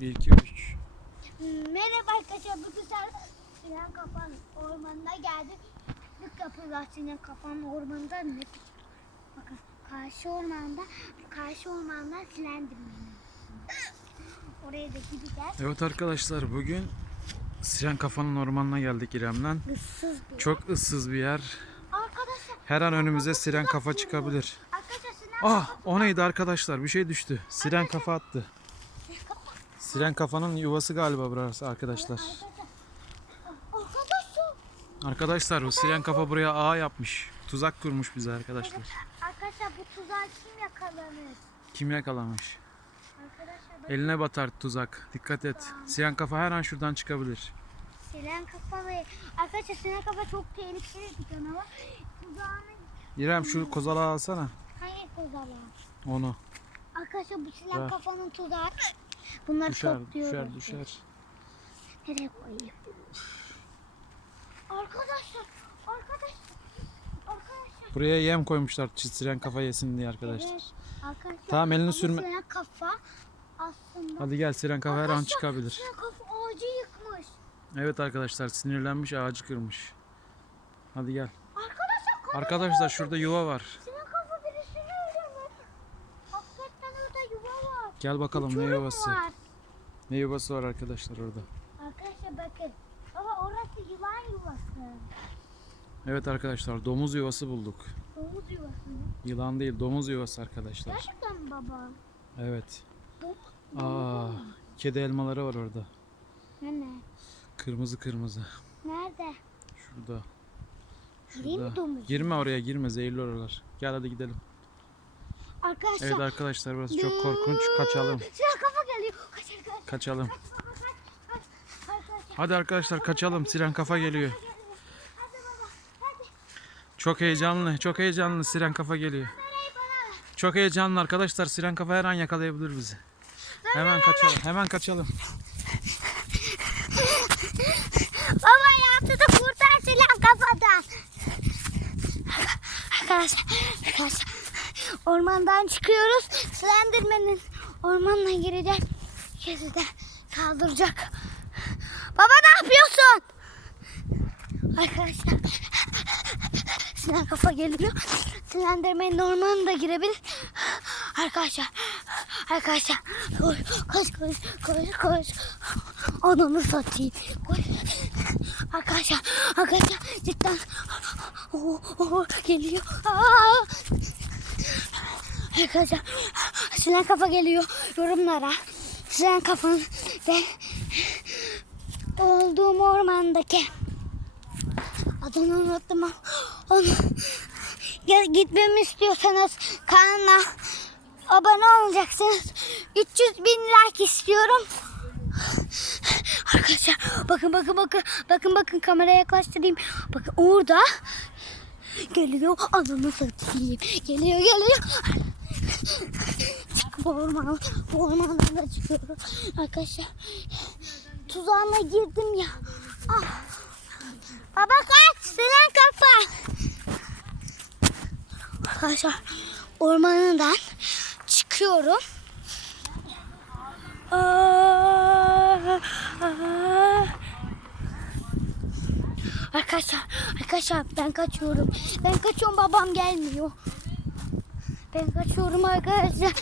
1, 2, 3. Merhaba arkadaşlar. Bugün sen Sinan Kafan ormanına geldik. Lık yapıyorlar Sinan Kafan ormanında ne Bakın karşı ormanda karşı ormanda Slenderman. Oraya da gideceğiz. Evet arkadaşlar bugün Siren Kafa'nın ormanına geldik İrem'den. Issız bir. Çok ıssız bir yer. Arkadaşlar. Her an önümüze Siren Kafa çıkabilir. Arkadaşlar Sinan Ah o neydi arkadaşlar bir şey düştü. Siren Kafa attı. Siren Kafa'nın yuvası galiba burası arkadaşlar. Arkadaşlar. Bu Siren Kafa buraya ağ yapmış. Tuzak kurmuş bize arkadaşlar. Arkadaşlar bu tuzağa kim yakalanır? Kim yakalamış? Arkadaşlar Eline batar tuzak. Dikkat et. Siren Kafa her an şuradan çıkabilir. Sinan Kafa ve arkadaşlar Sinan Kafa çok tehlikeli bir canavar. Tuzağını İrem şu kozalağı alsana. hangi kozalağı? Onu. Arkadaşlar bu Ver. kafanın tuzağı. Bunları Düşer, topluyoruz. düşer, düşer. Nereye koyayım? Arkadaşlar, arkadaşlar, arkadaşlar. Buraya yem koymuşlar Siren Kafa yesin diye arkadaşlar. Evet, arkadaşlar. Tamam, elini sürme. Kafa aslında. Hadi gel Siren Kafa her an çıkabilir. Silah kafa ağacı yıkmış. Evet arkadaşlar sinirlenmiş ağacı kırmış. Hadi gel. Arkadaşlar, Arkadaşlar şurada yuva var. silah kafa birisini öldürmüş. Hakikaten orada yuva var. Gel bakalım ne Uçurum yuvası. Var. Ne yuvası var arkadaşlar orada. Arkadaşlar bakın. Baba orası yılan yuvası. Evet arkadaşlar domuz yuvası bulduk. Domuz yuvası mı? Yılan değil domuz yuvası arkadaşlar. Gerçekten mi baba? Evet. Domuz. Aa, kedi elmaları var orada. Nerede? Kırmızı kırmızı. Nerede? Şurada. Gireyim mi Şurada. domuz? Girme oraya girme zehirli oralar. Gel hadi gidelim. Arkadaşlar. Evet arkadaşlar burası çok korkunç. Kaçalım. Silah kafa geliyor. Kaç kaç. Kaçalım. Kaç baba kaç. Kaç. Arkadaşlar. Hadi arkadaşlar kaçalım. Siren kafa geliyor. Hadi baba. Hadi. Çok heyecanlı. Çok heyecanlı. Siren kafa geliyor. Çok heyecanlı arkadaşlar. Siren kafa her an yakalayabilir bizi. Hemen kaçalım. Hemen kaçalım. Baba hayatını kurtar silah kafadan. Arkadaşlar. Arkadaşlar. Ormandan çıkıyoruz. Slenderman'in ormanına gireceğiz. Kedi de saldıracak. Baba ne yapıyorsun? Arkadaşlar. Sinan kafa geliyor. Slenderman'in ormanına da girebilir. Arkadaşlar. Arkadaşlar. Koş koş koş koş koş. Ananı satayım. Koş. Arkadaşlar. Arkadaşlar cidden. Oo, oo, geliyor. Aa! Arkadaşlar. Sinan kafa geliyor. Yorumlara. Sinan kafanın ve olduğum ormandaki adını unuttum ama onu gitmemi istiyorsanız kanala abone olacaksınız. 300 bin like istiyorum. Arkadaşlar bakın bakın bakın bakın bakın kameraya yaklaştırayım. Bakın orada geliyor ananı satayım. Geliyor geliyor. Orman, da çıkıyorum. Arkadaşlar tuzağına girdim ya. Ah. Baba kaç siren kafa. Arkadaşlar ormanından çıkıyorum. Aa, aa. Arkadaşlar, arkadaşlar ben kaçıyorum. Ben kaçıyorum babam gelmiyor. Ben kaçıyorum arkadaşlar.